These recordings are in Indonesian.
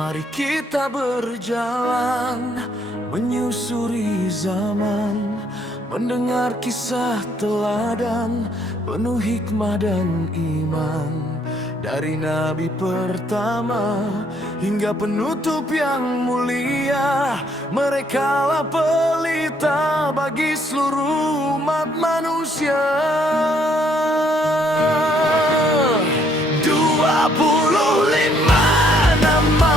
Mari kita berjalan, menyusuri zaman, mendengar kisah teladan, penuh hikmah dan iman. Dari nabi pertama hingga penutup yang mulia, merekalah pelita bagi seluruh umat manusia. 25 nama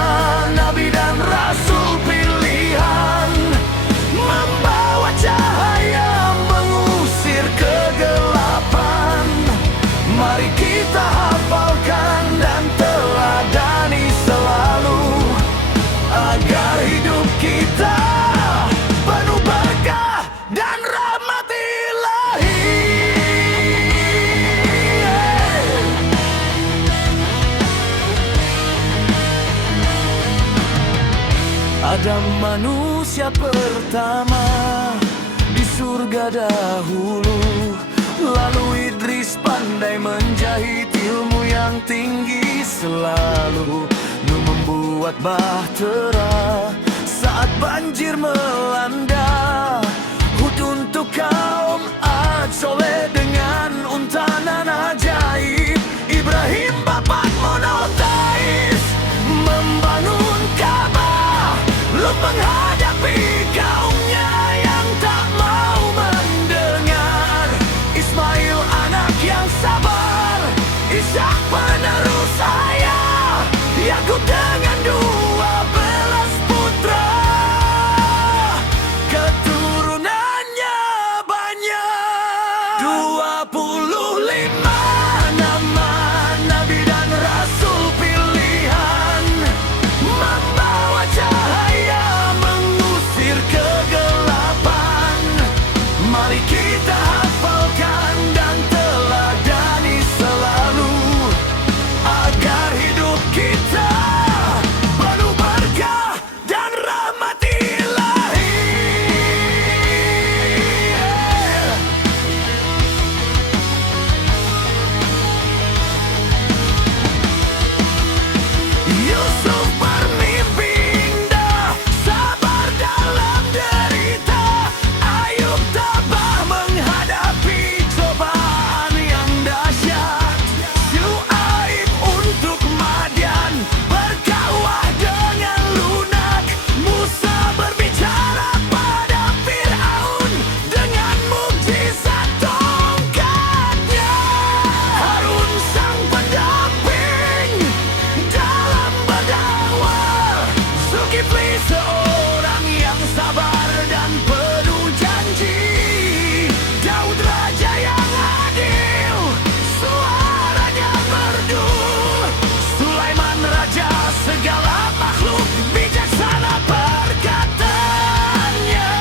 nabi dan rasul pilihan, membawa cahaya mengusir kegelapan. Mari kita hafalkan dan teladani selalu, agar hidup kita penuh berkah dan rahmat ilahi. Adam manusia pertama di surga dahulu, lalu Idris pandai menjahit, ilmu yang tinggi selalu. Nuh membuat bahtera saat banjir melanda, Hud untuk kaum Ad, Soleh dengan untanan ajaib, Ibrahim bapak monoteis membangun Ka'bah, Lut menghadapi kaumnya yang tak mau mendengar, Ismail anak yang sabar, Ishak penerus ayah, Yakub dengan 12 putra, keturunannya banyak. 25 nama nabi dan rasul pilihan, membawa cahaya mengusir kegelapan. Mari kita hafalkan dan teladani selalu, agar hidup kita penuh berkah dan rahmat ilahi. Yusuf bermimpi indah, sabar dalam derita, Ayub tabah menghadapi cobaan yang dahsyat, Syuaib untuk Madian berkawah dengan lunak, Musa berbicara pada Fir'aun dengan mukjizat tongkatnya, Harun sang pendamping dalam berdakwah, Zulkifli seorang yang sabar dan penuh janji, Daud raja yang adil, suaranya merdu, Sulaiman raja segala makhluk, bijaksana perkataannya.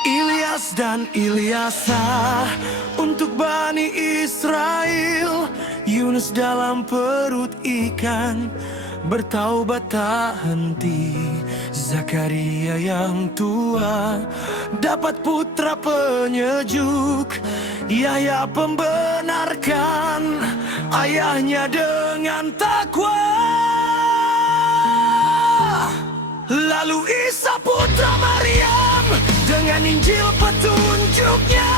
Ilyas dan Ilyasa untuk Bani Israel, Yunus dalam perut ikan bertaubat tak henti, Zakaria yang tua dapat putra penyejuk, Yahya pembenarkan ayahnya dengan takwa. Lalu Isa putra Maryam dengan Injil petunjuknya,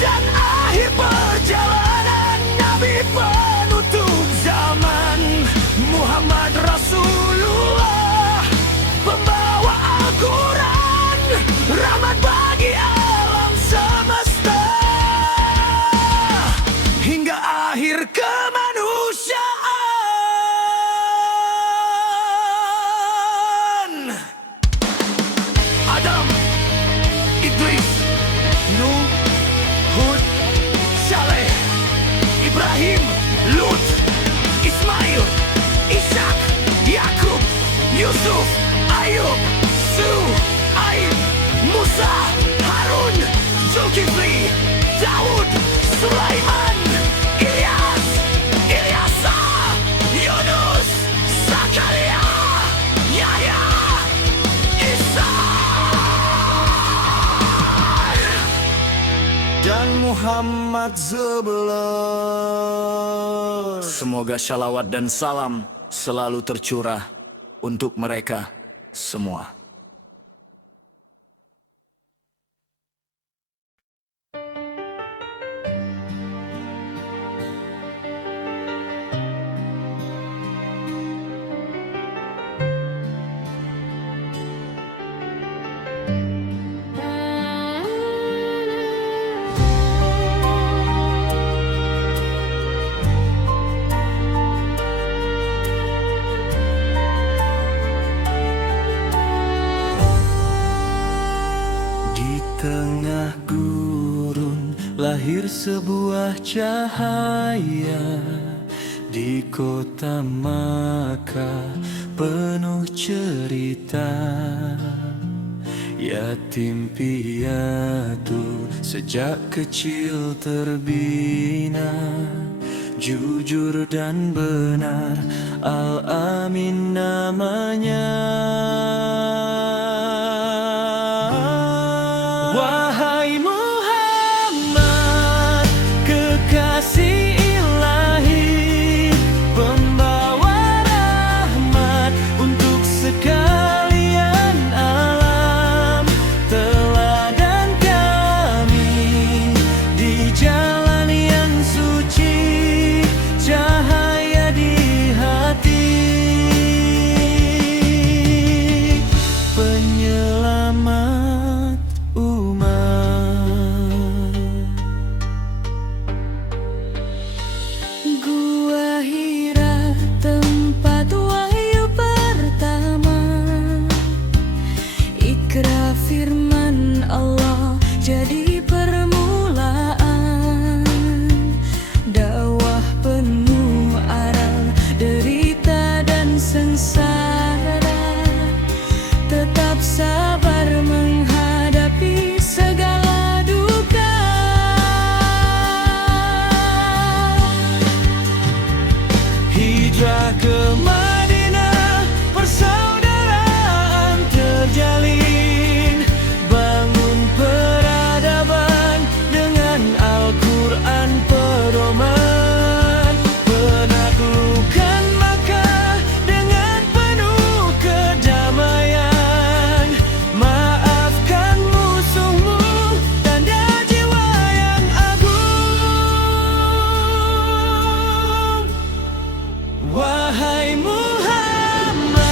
dan akhir perjalanan Nabi penutup zaman, Muhammad Rasulullah pembawa Al-Quran, rahmat bagi alam semesta hingga akhir kemanusiaan. Adam, Idris, Nuh, Hud, Saleh, Muhammad sebelum. Semoga shalawat dan salam selalu tercurah untuk mereka semua. Tengah gurun lahir sebuah cahaya di kota Makkah penuh cerita. Yatim piatu sejak kecil terbina, jujur dan benar Al-Amin namanya. Wahai Muhammad, kekasih ilahi, pembawa rahmat untuk sekalian alam, teladan kami di jalan yang suci, cahaya di hati, penyelamat firman Allah jadi permulaan dakwah penuh aral, derita dan sengsara, tetap sabar menghadapi segala duka. Hijrah ke Madinah, persaudaraan terjalin, pedoman, penaklukan Makkah dengan penuh kedamaian, maafkan musuhmu, tanda jiwa yang agung. Wahai Muhammad,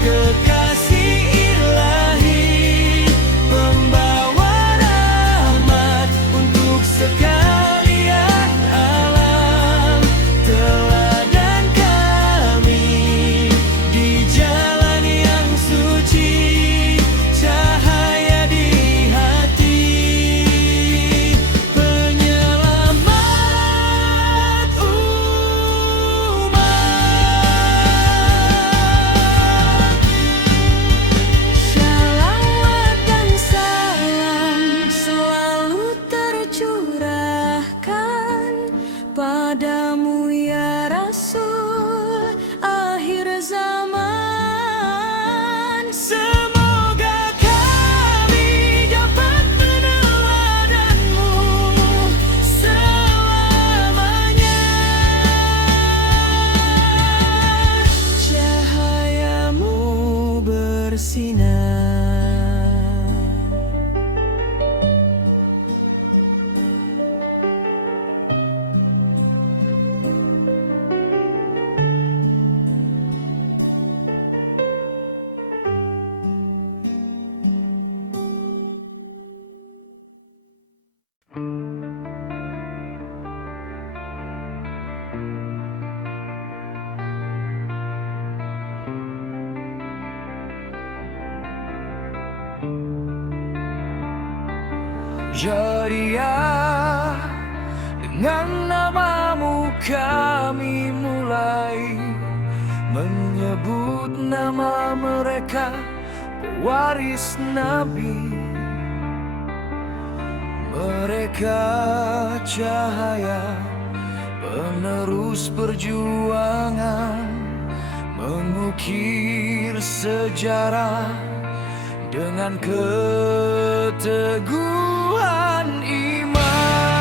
kekasih ilahi, pembawa rahmat untuk sekalian padamu ya Rasul akhir zaman. Semoga kami dapat meneladanmu selamanya, cahayamu bersinar. Jariah, dengan namamu kami mulai menyebut nama mereka pewaris Nabi. Mereka cahaya penerus perjuangan, mengukir sejarah dengan keteguhan iman.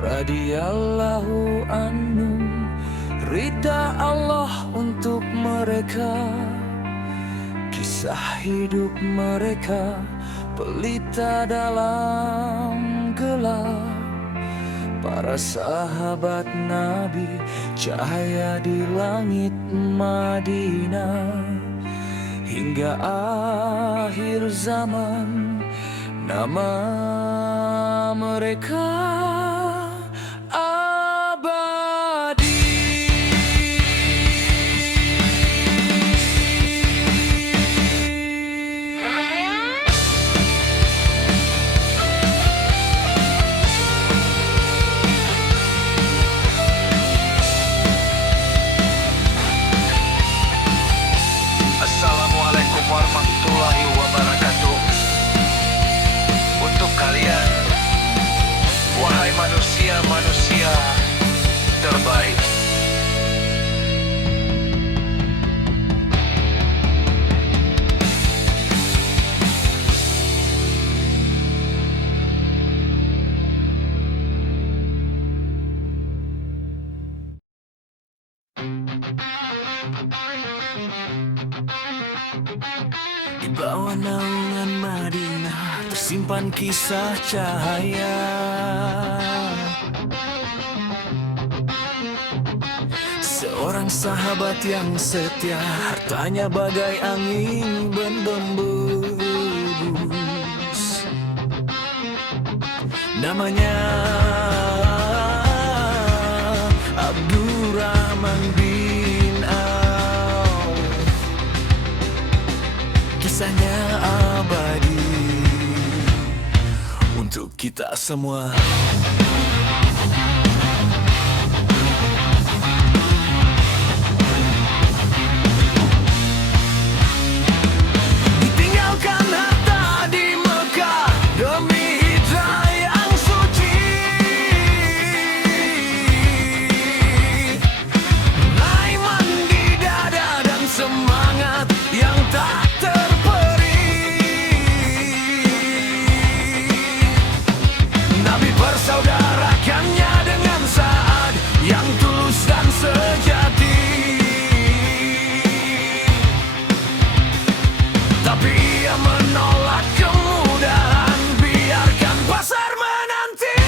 radhiyallahu anhu. Ridha Allah untuk mereka, kisah hidup mereka pelita dalam gelap. Para sahabat Nabi, cahaya di langit Madinah. Hingga akhir zaman, nama mereka abadi. Assalamualaikum warahmatullahi wabarakatuh. Untuk kalian, wahai manusia-manusia terbaik. Di bawah naungan Madinah tersimpan kisah cahaya. Seorang sahabat yang setia, hartanya bagai angin berembus. Namanya Abdurrahman bin Auf. Kisahnya abadi untuk kita semua. Ditinggalkan harta di Mekah demi hijrah yang suci. Iman di dada dan semangat yang tak bersaudarakannya dengan saat yang tulus dan sejati. Tapi ia menolak kemudahan, biarkan pasar menanti.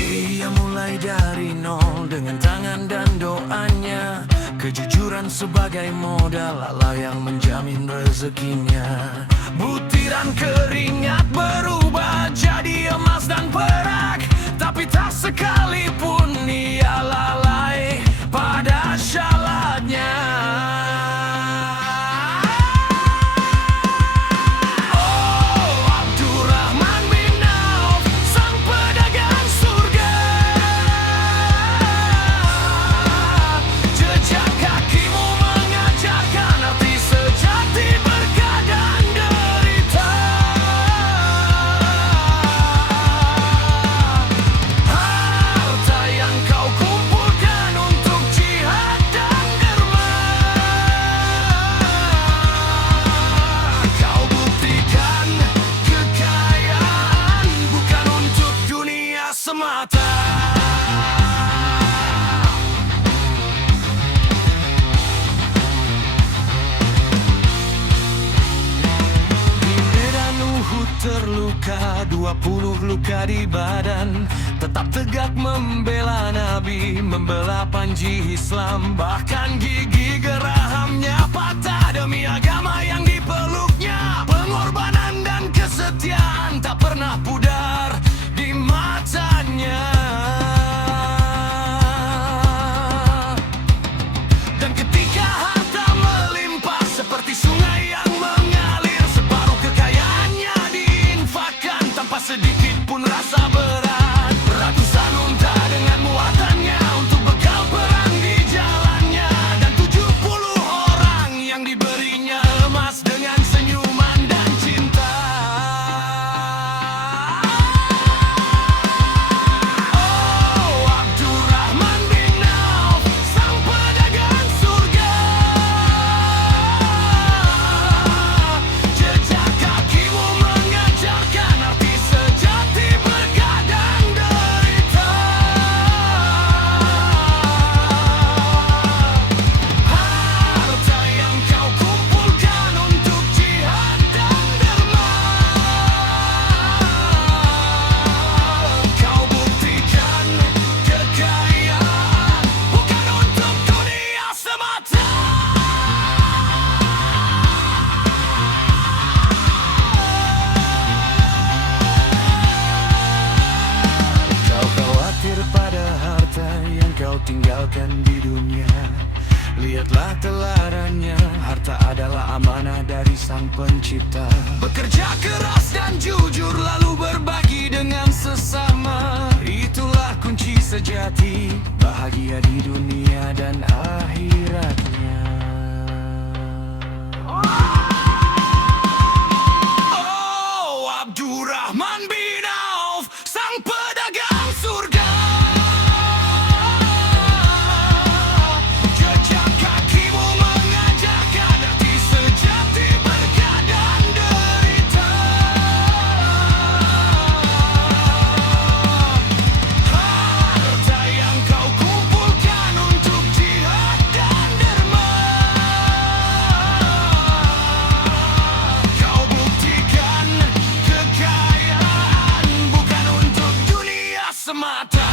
Ia mulai dari nol dengan tangan dan doanya. Kejujuran sebagai modal, Allah yang menjamin rezekinya. Butiran keringat berubah jadi emas dan perak, tapi tak sekalipun ia lalai pada syalatnya. Oh, Abdurrahman bin Auf, sang pedagang surga. Jejak kakimu mengajarkan arti sejati berkah dan derita. Harta yang kau kumpulkan untuk jihad dan derma, kau buktikan kekayaan bukan untuk dunia semata. Terluka 20 luka di badan, tetap tegak membela Nabi, membela panji Islam. Bahkan gigi gerahamnya patah demi agama yang dipeluknya. Pengorbanan dan kesetiaan tak pernah pudar di matanya. Dan ketika harta melimpah seperti sungai yang mengalir, separuh kekayaannya tanpa sedikit pun rasa berat. Ratusan unta dengan muatannya untuk bekal perang di jalannya. Dan diandalkan di dunia. Lihatlah teladannya, harta adalah amanah dari Sang Pencipta. Bekerja keras dan jujur, lalu berbagi dengan sesama. Itulah kunci sejati, bahagia di dunia dan akhiratnya. Oh, Abdurrahman bin Auf, sang pedagang surga. Jejak kakimu mengajarkan arti sejati berkah dan derita. Harta yang kau kumpulkan untuk jihad dan derma, kau buktikan kekayaan bukan untuk dunia semata.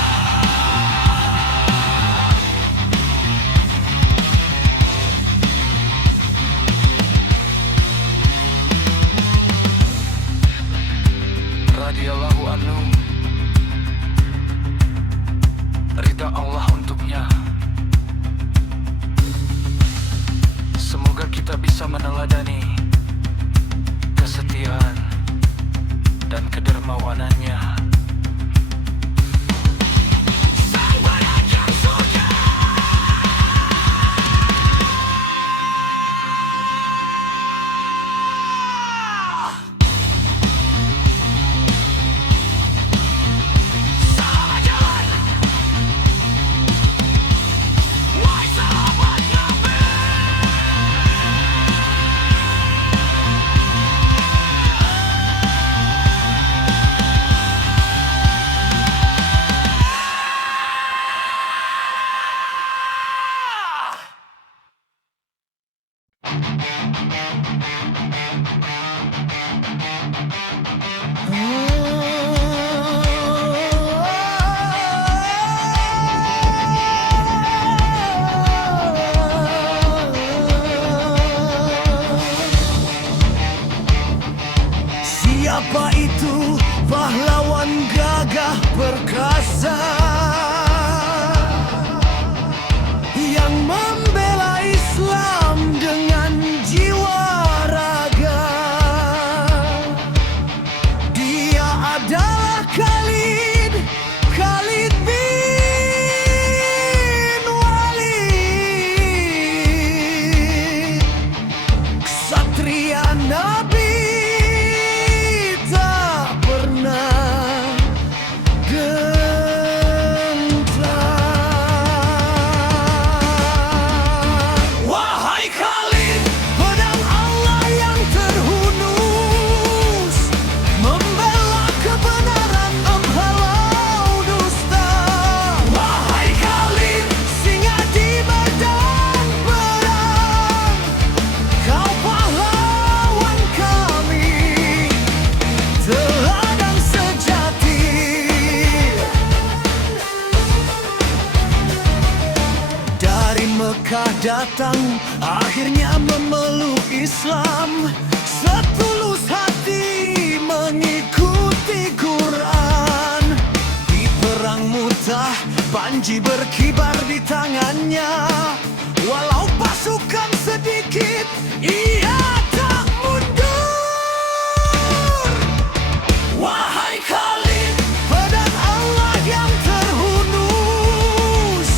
Radhiyallahu anhu, ridha Allah untuknya. Semoga kita bisa meneladani kesetiaan dan kedermawanannya. Sang pedagang surga. Selamat jalan, wahai sahabat Nabi. Siapa itu pahlawan gagah perkasa yang membela Islam dengan jiwa raga? Dia adalah Khalid bin Walid, ksatria Nabi tak pernah gentar. Wahai Khalid, pedang Allah yang terhunus, membela kebenaran menghalau dusta. Wahai Khalid, singa di medan perang, kau pahlawan kami, teladan sejati. Dari Mekah datang, akhirnya memeluk Islam, setulus hati mengikuti Quran. Di perang Mu'tah, panji berkibar di tangannya, walau pasukan sedikit, ia tak mundur. Wahai Khalid, pedang Allah yang terhunus,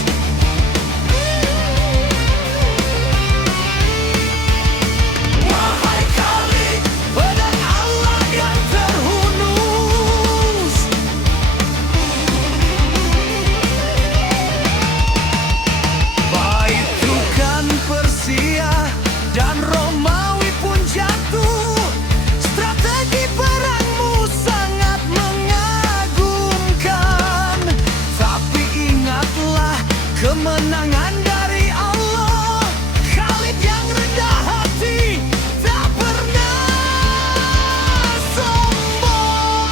wahai Khalid, pedang Allah yang terhunus. Pasukan Persia dan Romawi pun jatuh. Strategi perangmu sangat mengagumkan, tapi ingatlah kemenangan dari Allah. Khalid yang rendah hati tak pernah sombong.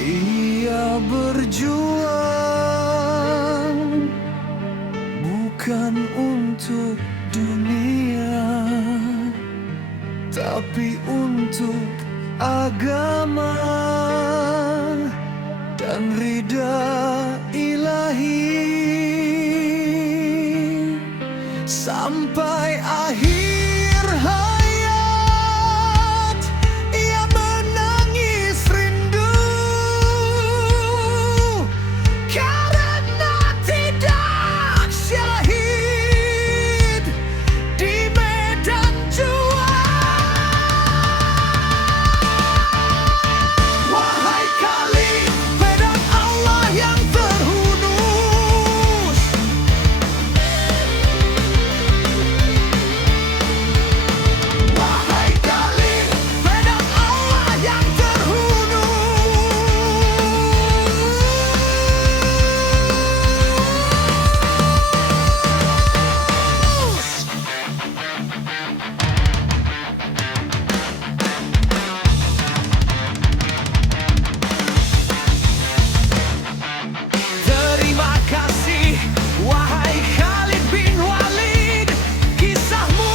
Ia berjuang bukan untuk dunia, tapi untuk agama. Sampai akhir hayat ia menangis rindu karena tidak syahid di medan juang. Wahai kali medan Allah yang terhunus, wahai kali medan Allah yang terhunus. Terima kasih wahai Khalid bin Walid, kisahmu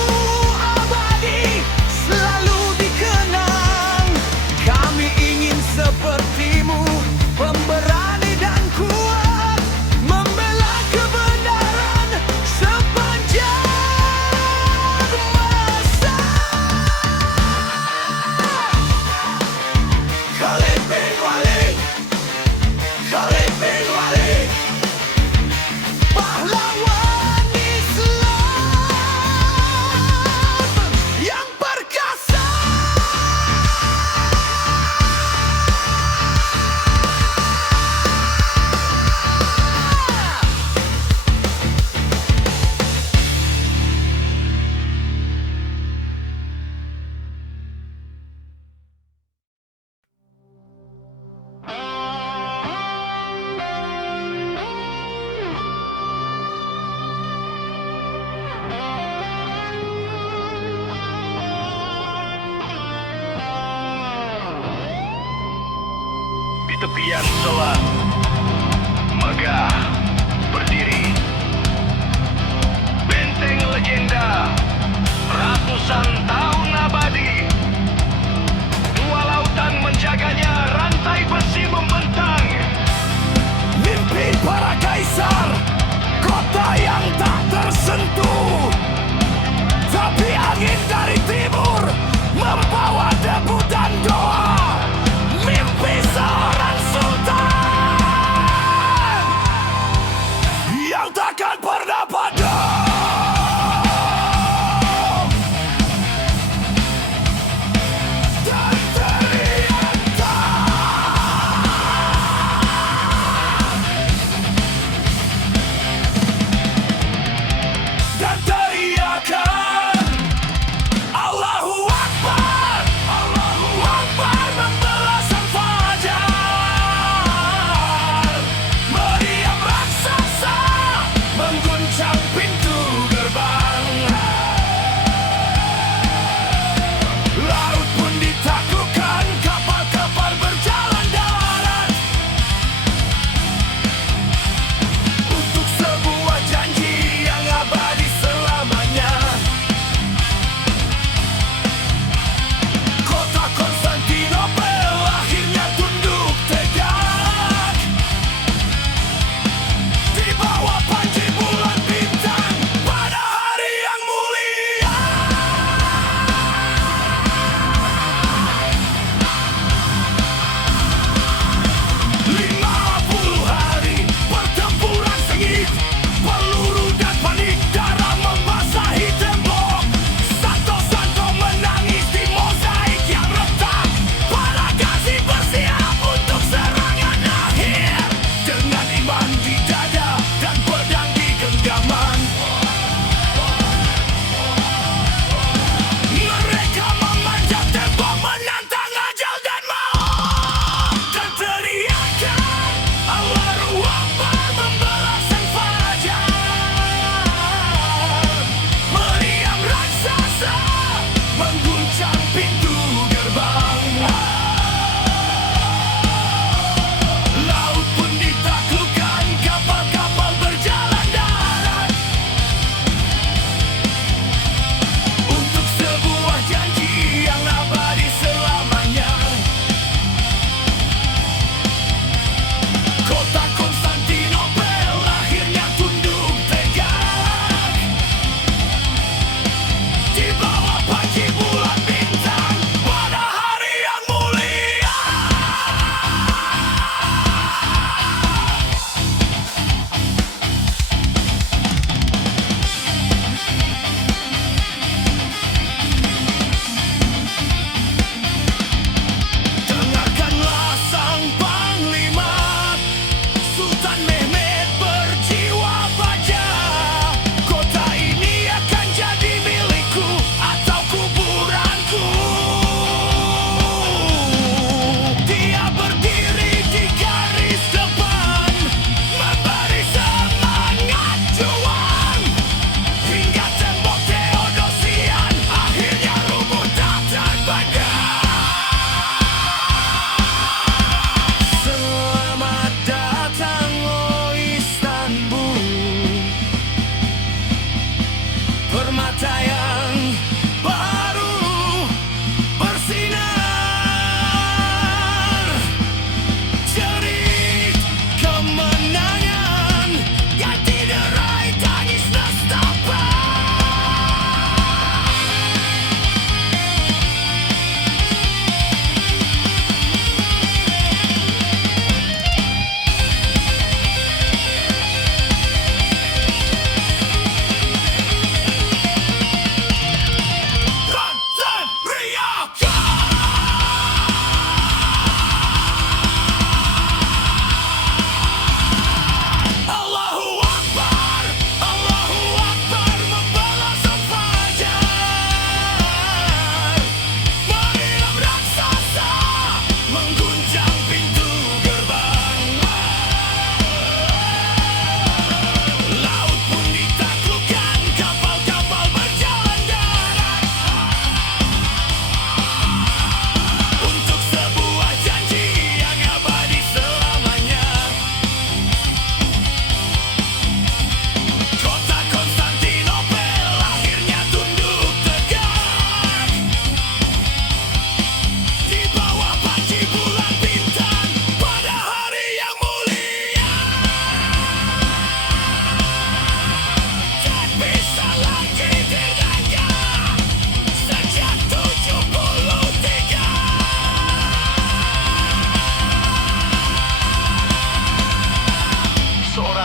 abadi selalu dikenang. Kami ingin sepertimu, pemberani dan kuat, membela kebenaran sepanjang masa. Khalid bin Walid, Khalid bin Walid, pahlawan Islam yang perkasa. Di tepian selat megah berdiri benteng legenda ratusan tahun abadi. Dua lautan menjaganya, rantai besi membentang. Mimpi para kaisar, kota yang tak tersentuh. Tapi angin dari timur membawa debu dan doa. Mimpi seorang sultan.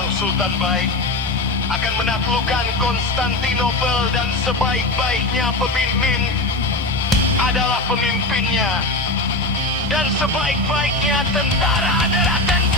seorang sultan baik akan menaklukkan Konstantinopel dan sebaik-baiknya pemimpin adalah pemimpinnya. Dan sebaik-baiknya tentara adalah tentara.